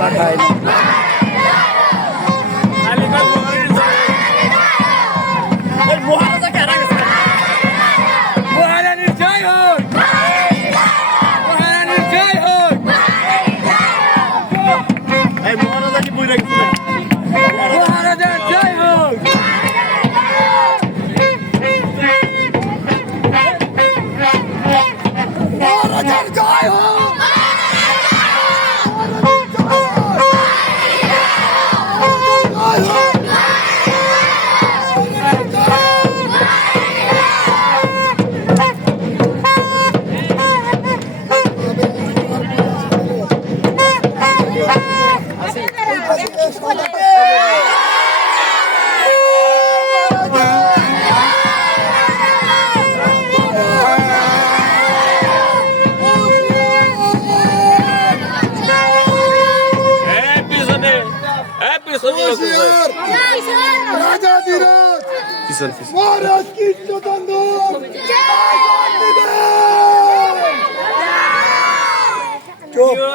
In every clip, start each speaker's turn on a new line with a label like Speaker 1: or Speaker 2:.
Speaker 1: 打
Speaker 2: 开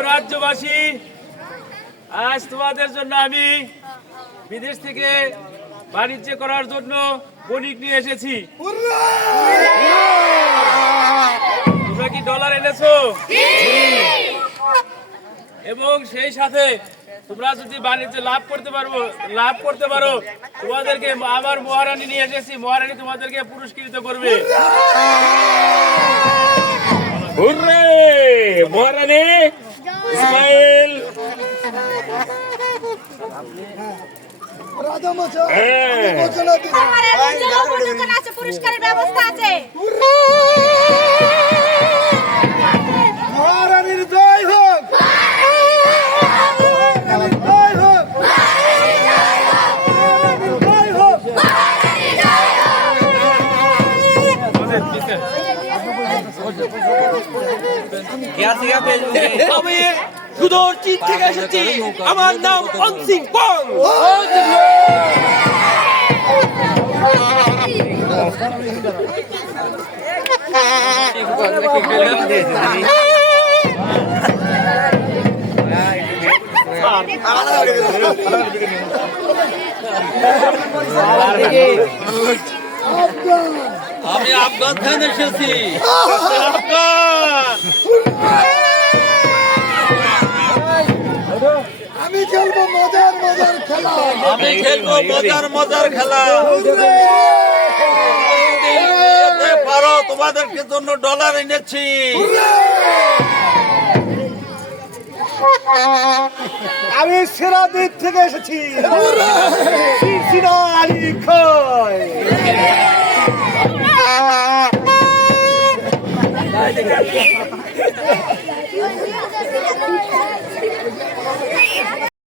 Speaker 2: রাজ্যবাসী আজ তোমাদের জন্য আমি বিদেশ থেকে বাণিজ্য করার জন্য বণিক নিয়ে এসেছি। তোমরা কি ডলার এনেছো? এবং সেই সাথে তোমরা যদি বাণিজ্য লাভ করতে পারব লাভ করতে পারো তোমাদেরকে আমার মহারানী নিয়ে এসেছি। মহারানী তোমাদেরকে পুরস্কৃত করবে। মহারানী ইসমাইল! হ্যাঁ।
Speaker 3: পুরস্কারের ব্যবস্থা আছে।
Speaker 4: সুদূর চীন থেকে এসেছি আমার নাম অনসিং পং আমি আফগান এসেছি।
Speaker 1: খেলব মজার মজার খেলা।
Speaker 4: আমি খেলব মজার মজার খেলা। পারো তোমাদেরকে জন্য ডলার এনেছি।
Speaker 1: আমি সেরা দিক থেকে এসেছি। সিনা আলী খয়